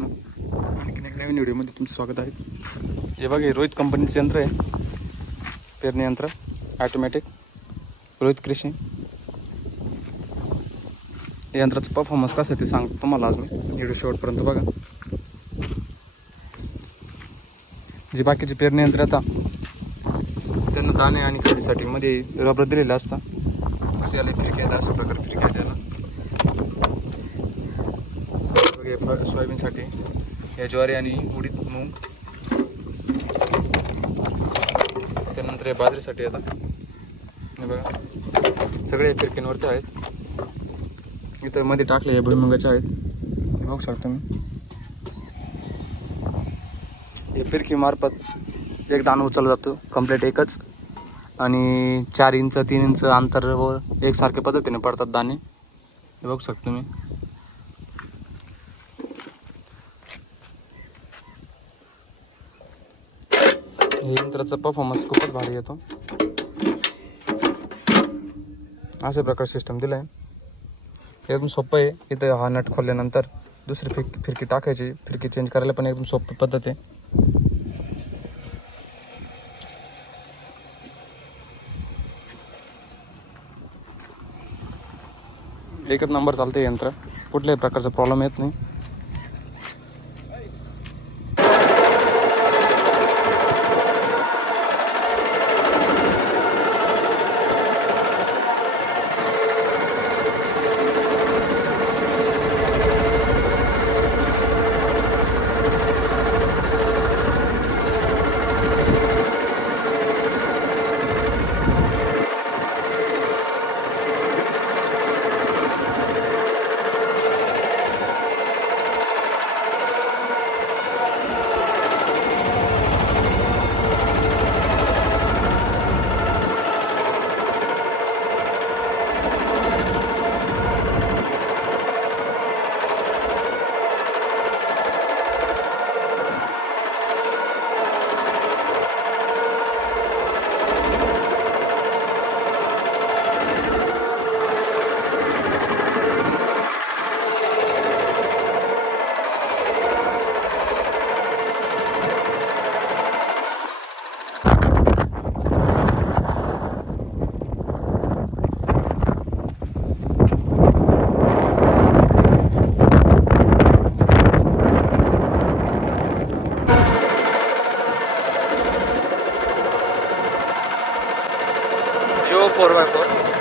व्हिडिओमध्ये तुमचं स्वागत आहे. हे बघा हे रोहित कंपनीचं यंत्र आहे. पेरणी यंत्र ॲटोमॅटिक रोहित कृषी. या यंत्राचं परफॉर्मन्स कसं आहे ते सांगतो तुम्हाला आज मी व्हिडिओ शेवटपर्यंत बघा. जी बाकीची पेरणी यंत्र आता त्यांना दाणे आणि खडीसाठी मध्ये रबर दिलेलं असतं. असे याला फिरक्या अशा प्रकारे फिरक्या द्यायला हे फ- सोयाबीनसाठी. या ज्वारी आणि उडीद मूग. त्यानंतर या बाजरीसाठी आता. हे बघा. सगळे फिरक्यांवरती आहेत. इथं मध्ये टाकले हे भुईमुगाचे आहेत. बघू शकता मी हे फिरकी मार्फत एक दाणं उचलला जातो. कंप्लीट एकच. आणि चार इंच तीन इंच अंतरावर एकसारख्या पद्धतीने पडतात दाणे. हे बघू शकतो मी हे यंत्राचा परफॉर्मन्स खूपच भारी येतो. अशा प्रकार सिस्टम दिलं आहे एकदम सोपं आहे. इथं हा नट खोलल्यानंतर दुसरी फिर फिरकी टाकायची. फिरकी चेंज करायला पण एकदम सोपी पद्धत आहे. एकच नंबर चालते यंत्र. कुठल्याही प्रकारचा प्रॉब्लेम येत नाही. Jio four by four